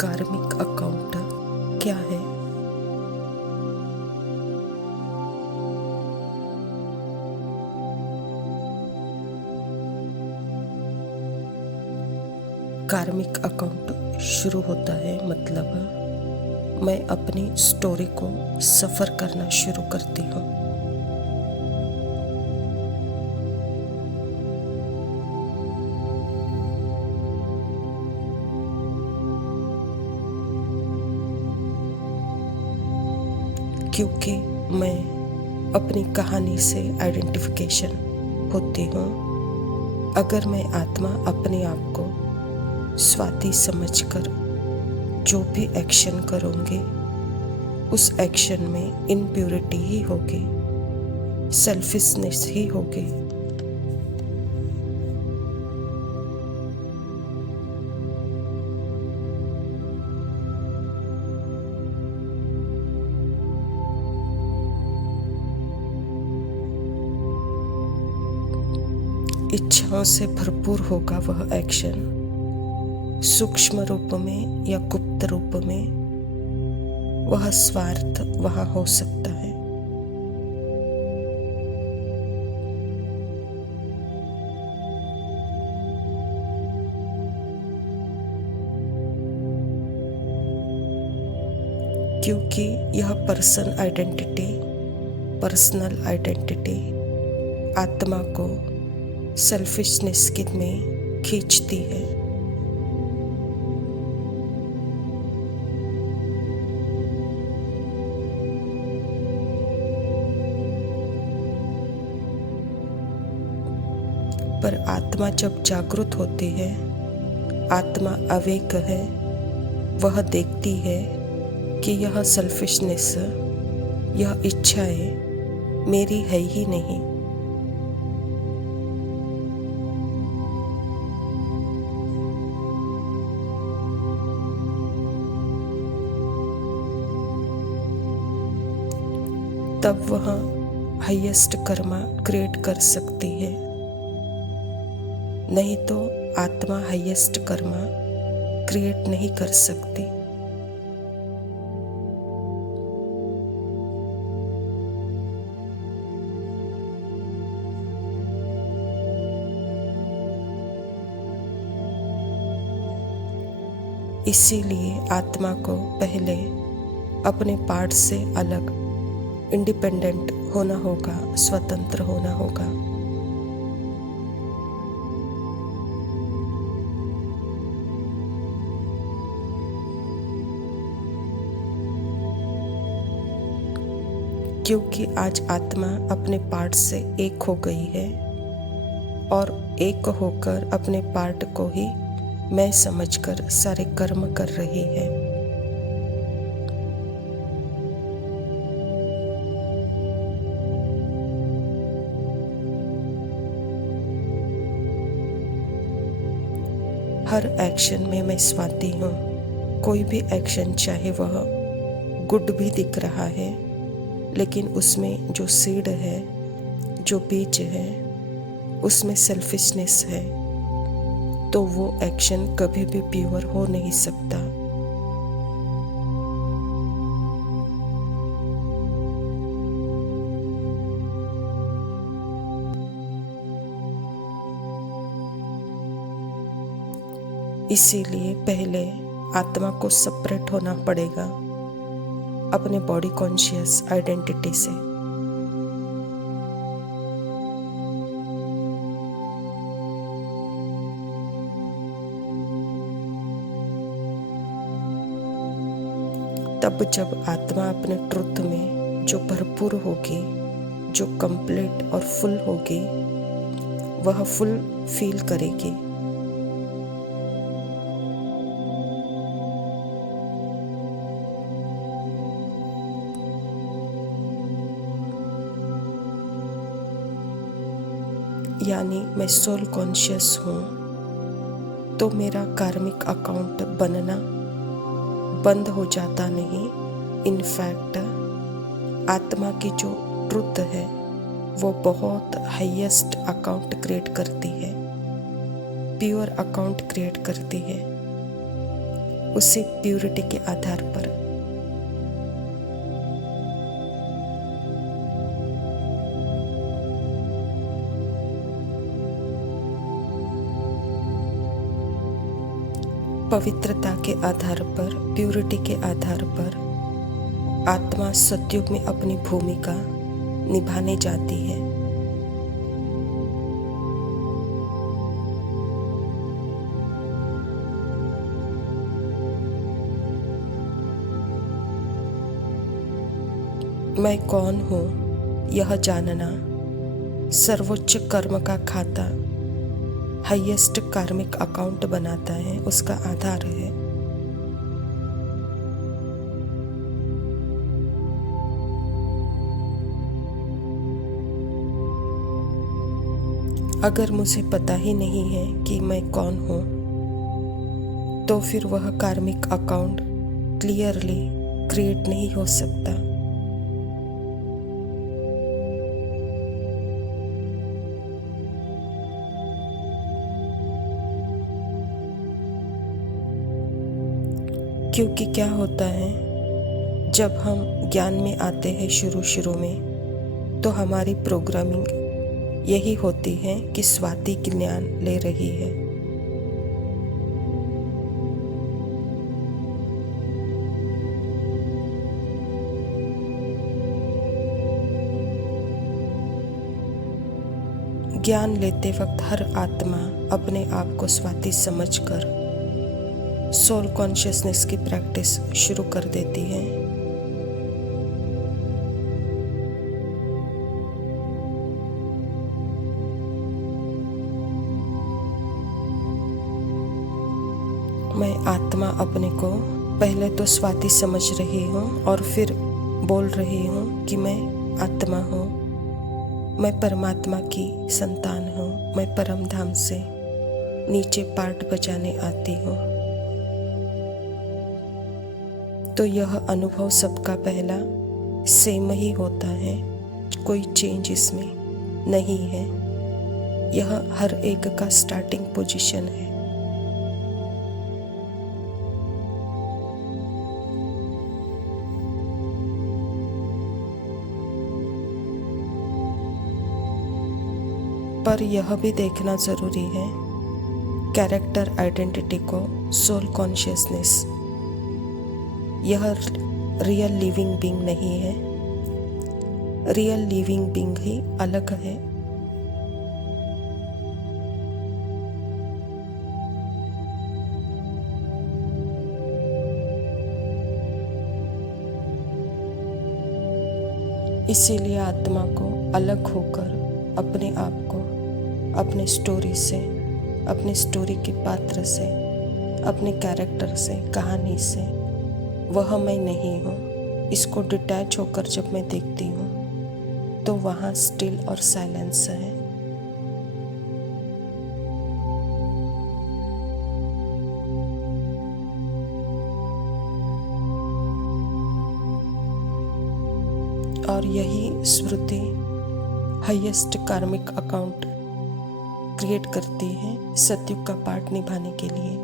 कार्मिक अकाउंट क्या है? कार्मिक अकाउंट शुरू होता है मतलब मैं अपनी स्टोरी को सफ़र करना शुरू करती हूँ। क्योंकि मैं अपनी कहानी से आइडेंटिफिकेशन होती हूँ। अगर मैं आत्मा अपने आप को स्वाति समझकर जो भी एक्शन करूँगी उस एक्शन में इम्प्योरिटी ही होगी, सेल्फिशनेस ही होगी। इच्छाओं से भरपूर होगा वह एक्शन, सूक्ष्म रूप में या गुप्त रूप में वह स्वार्थ वहाँ हो सकता है। क्योंकि यह पर्सनल आइडेंटिटी आत्मा को सेल्फिशनेस में खींचती है। पर आत्मा जब जागृत होती है, आत्मा अवेक है, वह देखती है कि यह सेल्फिशनेस, यह इच्छाएं मेरी है ही नहीं। तब वह हाईएस्ट कर्मा क्रिएट कर सकती है, नहीं तो आत्मा हाईएस्ट कर्मा क्रिएट नहीं कर सकती। इसीलिए आत्मा को पहले अपने पार्ट से अलग इंडिपेंडेंट होना होगा, स्वतंत्र होना होगा। क्योंकि आज आत्मा अपने पार्ट से एक हो गई है और एक होकर अपने पार्ट को ही मैं समझकर सारे कर्म कर रही है। हर एक्शन में मैं स्वाति हूँ। कोई भी एक्शन चाहे वह गुड भी दिख रहा है, लेकिन उसमें जो सीड है, जो बीज है, उसमें सेल्फिशनेस है, तो वो एक्शन कभी भी प्योर हो नहीं सकता। इसीलिए पहले आत्मा को सेपरेट होना पड़ेगा अपने बॉडी कॉन्शियस आइडेंटिटी से। तब जब आत्मा अपने ट्रुथ में जो भरपूर होगी, जो कंप्लीट और फुल होगी, वह फुल फील करेगी। यानी मैं सोल कॉन्शियस हूँ, तो मेरा कार्मिक अकाउंट बनना बंद हो जाता नहीं। इनफैक्ट आत्मा की जो ट्रुथ है वो बहुत हाईएस्ट अकाउंट क्रिएट करती है, प्योर अकाउंट क्रिएट करती है। उसी प्यूरिटी के आधार पर। पवित्रता के आधार पर, प्यूरिटी के आधार पर आत्मा सतयुग में अपनी भूमिका निभाने जाती है। मैं कौन हूँ यह जानना सर्वोच्च कर्म का खाता, हाईएस्ट कार्मिक अकाउंट बनाता है, उसका आधार है। अगर मुझे पता ही नहीं है कि मैं कौन हूँ, तो फिर वह कार्मिक अकाउंट क्लियरली क्रिएट नहीं हो सकता। क्योंकि क्या होता है, जब हम ज्ञान में आते हैं शुरू में, तो हमारी प्रोग्रामिंग यही होती है कि स्वाति ज्ञान ले रही है। ज्ञान लेते वक्त हर आत्मा अपने आप को स्वाति समझकर सोल कॉन्शियसनेस की प्रैक्टिस शुरू कर देती है। मैं आत्मा अपने को पहले तो स्वाति समझ रही हूँ और फिर बोल रही हूँ कि मैं आत्मा हूँ, मैं परमात्मा की संतान हूँ, मैं परम धाम से नीचे पार्ट बजाने आती हूँ। तो यह अनुभव सबका पहला सेम ही होता है, कोई चेंज इसमें नहीं है। यह हर एक का स्टार्टिंग पोजीशन है। पर यह भी देखना जरूरी है, कैरेक्टर आइडेंटिटी को सोल कॉन्शियसनेस, यह रियल लिविंग बीइंग नहीं है। रियल लिविंग बीइंग ही अलग है। इसीलिए आत्मा को अलग होकर अपने आप को अपने स्टोरी से, अपने स्टोरी के पात्र से, अपने कैरेक्टर से, कहानी से, वह मैं नहीं हूँ, इसको डिटैच होकर जब मैं देखती हूँ तो वहाँ स्टिल और साइलेंस है। और यही स्मृति हाईएस्ट कार्मिक अकाउंट क्रिएट करती है सतयुग का पार्ट निभाने के लिए।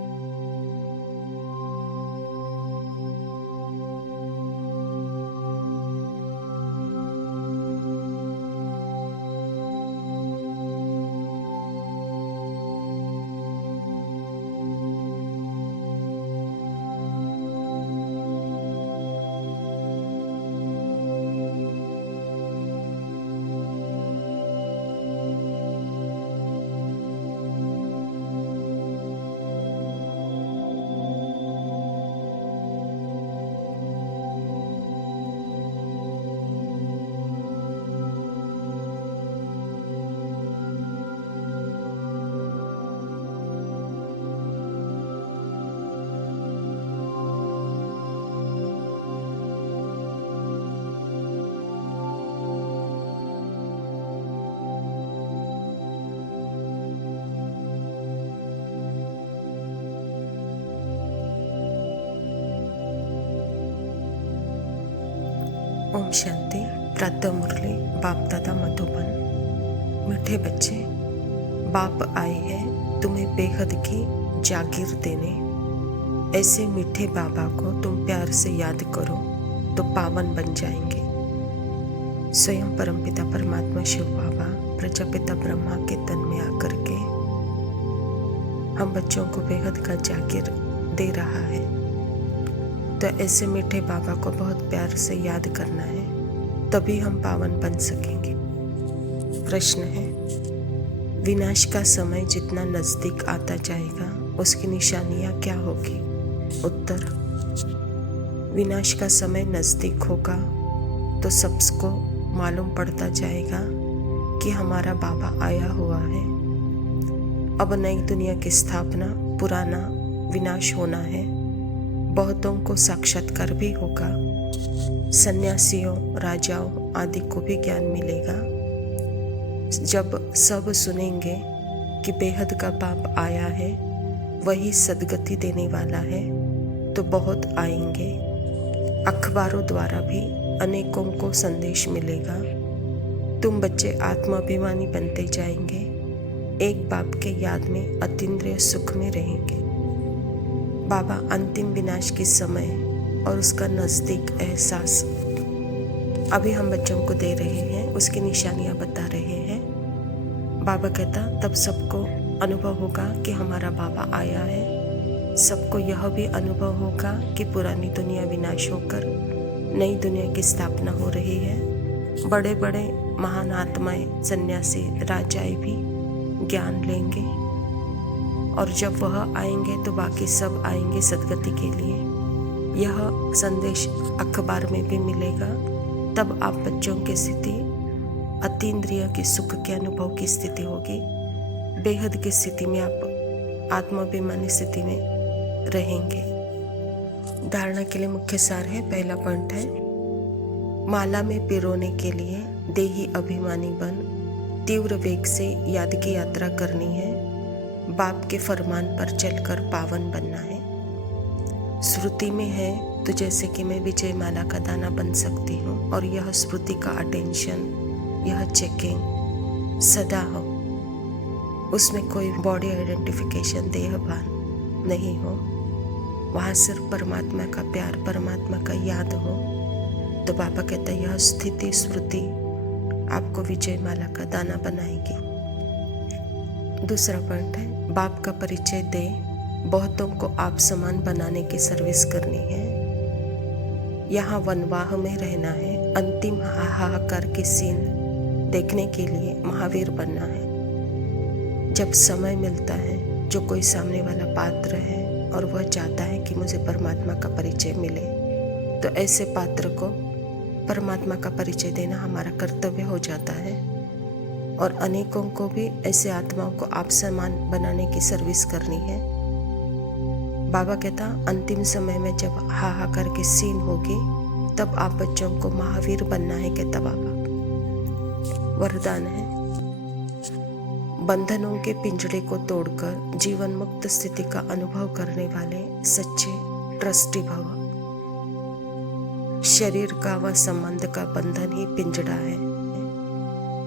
ओम शांति। प्रातः मुरली बाप दादा मधुबन। मीठे बच्चे, बाप आए हैं तुम्हें बेहद की जागीर देने। ऐसे मीठे बाबा को तुम प्यार से याद करो तो पावन बन जाएंगे। स्वयं परमपिता परमात्मा शिव बाबा प्रजापिता ब्रह्मा के तन में आकर के हम बच्चों को बेहद का जाकिर दे रहा है। तो ऐसे मीठे बाबा को बहुत प्यार से याद करना है, तभी हम पावन बन सकेंगे। प्रश्न है, विनाश का समय जितना नजदीक आता जाएगा उसकी निशानियां क्या होगी? उत्तर, विनाश का समय नजदीक होगा तो सबको मालूम पड़ता जाएगा कि हमारा बाबा आया हुआ है। अब नई दुनिया की स्थापना, पुराना विनाश होना है। बहुतों को साक्षात्कार भी होगा। सन्यासियों, राजाओं आदि को भी ज्ञान मिलेगा। जब सब सुनेंगे कि बेहद का बाप आया है, वही सद्गति देने वाला है, तो बहुत आएंगे। अखबारों द्वारा भी अनेकों को संदेश मिलेगा। तुम बच्चे आत्माभिमानी बनते जाएंगे, एक बाप के याद में अतीन्द्रिय सुख में रहेंगे। बाबा अंतिम विनाश के समय और उसका नज़दीक एहसास अभी हम बच्चों को दे रहे हैं, उसकी निशानियां बता रहे हैं। बाबा कहता तब सबको अनुभव होगा कि हमारा बाबा आया है। सबको यह भी अनुभव होगा कि पुरानी दुनिया विनाश होकर नई दुनिया की स्थापना हो रही है। बड़े बड़े महान आत्माएं, सन्यासी, राजाएं भी ज्ञान लेंगे और जब वह आएंगे तो बाकी सब आएंगे सद्गति के लिए। यह संदेश अखबार में भी मिलेगा। तब आप बच्चों की स्थिति अतीन्द्रिय के सुख के अनुभव की स्थिति होगी। बेहद की स्थिति में आप आत्माभिमानी स्थिति में रहेंगे। धारणा के लिए मुख्य सार है। पहला पॉइंट है, माला में पिरोने के लिए देही अभिमानी बन तीव्र वेग से याद की यात्रा करनी है। बाप के फरमान पर चलकर पावन बनना है। श्रुति में है तो जैसे कि मैं विजय माला का दाना बन सकती हूँ और यह स्मृति का अटेंशन, यह चेकिंग सदा हो, उसमें कोई बॉडी आइडेंटिफिकेशन, देहभान नहीं हो, वहाँ सिर्फ परमात्मा का प्यार, परमात्मा का याद हो, तो बाबा कहता है यह स्थिति स्मृति आपको विजय माला का दाना बनाएगी। दूसरा पॉइंट है, बाप का परिचय दे बहुतों को आप समान बनाने की सर्विस करनी है। यहाँ वनवाह में रहना है। अंतिम हाहाकार की सीन देखने के लिए महावीर बनना है। जब समय मिलता है, जो कोई सामने वाला पात्र है और वह चाहता है कि मुझे परमात्मा का परिचय मिले, तो ऐसे पात्र को परमात्मा का परिचय देना हमारा कर्तव्य हो जाता है। और अनेकों को भी ऐसे आत्माओं को आप समान बनाने की सर्विस करनी है। बाबा कहता अंतिम समय में जब हाहाकार की सीन होगी तब आप बच्चों को महावीर बनना है, कहता बाबा। वरदान है, बंधनों के पिंजड़े को तोड़कर जीवन मुक्त स्थिति का अनुभव करने वाले सच्चे ट्रस्टी भव। शरीर का व संबंध का बंधन ही पिंजड़ा है।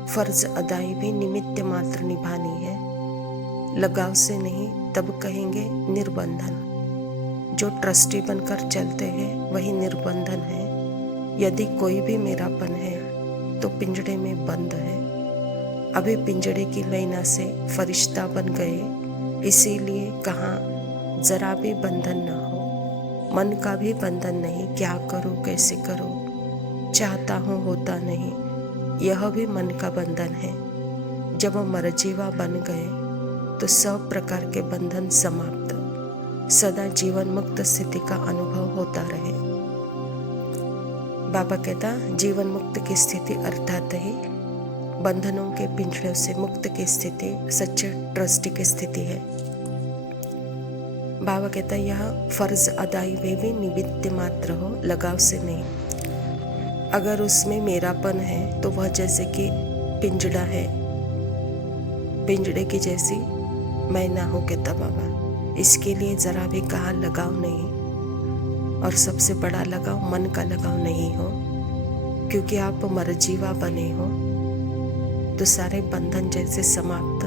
फर्ज अदाई भी निमित्त मात्र निभानी है। लगाव से नहीं, तब कहेंगे निर्बंधन। जो ट्रस्टी बनकर चलते हैं वही निर्बंधन है। यदि कोई भी मेरापन है तो पिंजड़े में बंद है। अभी पिंजड़े की मैना से फरिश्ता बन गए, इसीलिए कहा जरा भी बंधन न हो। मन का भी बंधन नहीं, क्या करूं कैसे करूं, चाहता हूं होता नहीं, यह भी मन का बंधन है। जब मरजीवा बन गए तो सब प्रकार के बंधन समाप्त, सदा जीवन मुक्त स्थिति का अनुभव होता रहे। बाबा कहता जीवन मुक्त की स्थिति अर्थात ही बंधनों के पिंजड़ों से मुक्त की स्थिति सच्चे ट्रस्टी की स्थिति है। बाबा कहता यह फर्ज अदाई में भी निमित्त मात्र हो, लगाव से नहीं। अगर उसमें मेरापन है तो वह जैसे कि पिंजड़ा है, पिंजड़े की जैसी मैना हो, कहता बाबा। इसके लिए जरा भी कहा लगाव नहीं, और सबसे बड़ा लगाव मन का लगाव नहीं हो, क्योंकि आप मरजीवा बने हो तो सारे बंधन जैसे समाप्त,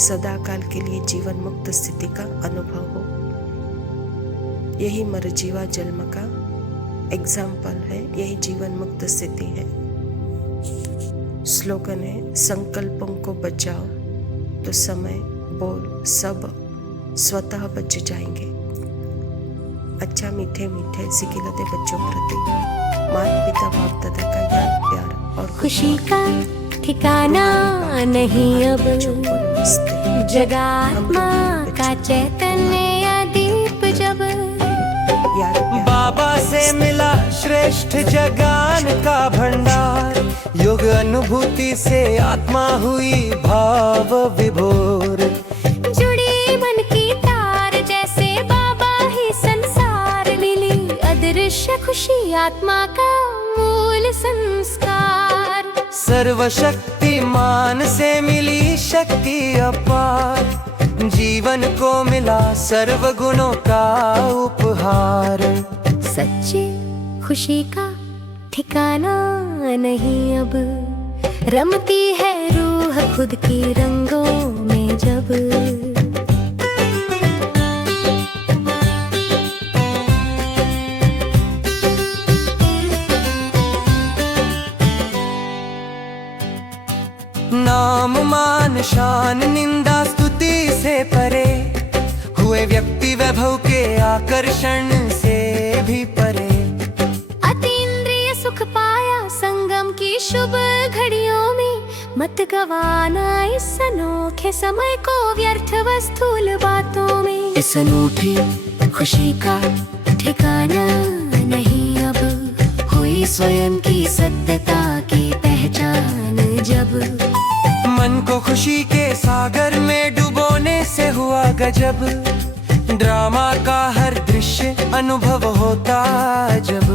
सदा काल के लिए जीवन मुक्त स्थिति का अनुभव हो। यही मरजीवा जन्म का एग्जाम्पल है, यही जीवन मुक्त स्थिति है। स्लोगन है, संकल्पों को बचाओ तो समय, बोल सब स्वतः बच जाएंगे। अच्छा मीठे मीठे सिखिलते बच्चों प्रति माता पिता बाप दादा का याद प्यार और खुशी का ठिकाना नहीं अब, जगात्मा का चैतन्य दीप जब बाबा से मिला श्रेष्ठ जगान का भंडार, योग अनुभूति से आत्मा हुई भाव विभोर। जुड़ी मन की तार जैसे बाबा ही संसार, मिली अदृश्य खुशी आत्मा का मूल संस्कार। सर्वशक्तिमान से मिली शक्ति अपार, जीवन को मिला सर्व गुणों का उपहार। सच्ची खुशी का ठिकाना नहीं अब, रमती है रूह खुद की रंगों में जब। नाम मान शान निंदा स्तुति से परे, हुए व्यक्ति वैभव के आकर्षण से भी परे। अतीन्द्रिय सुख पाया संगम की शुभ घड़ियों में, मत गवाना इस अनोखे समय को व्यर्थ व स्थूल बातों में। इस अनूठी खुशी का ठिकाना नहीं अब, हुई स्वयं की सत्यता की पहचान जब। मन को खुशी के सागर में डुबोने से हुआ गजब, ड्रामा का हर दृश्य अनुभव होता जब।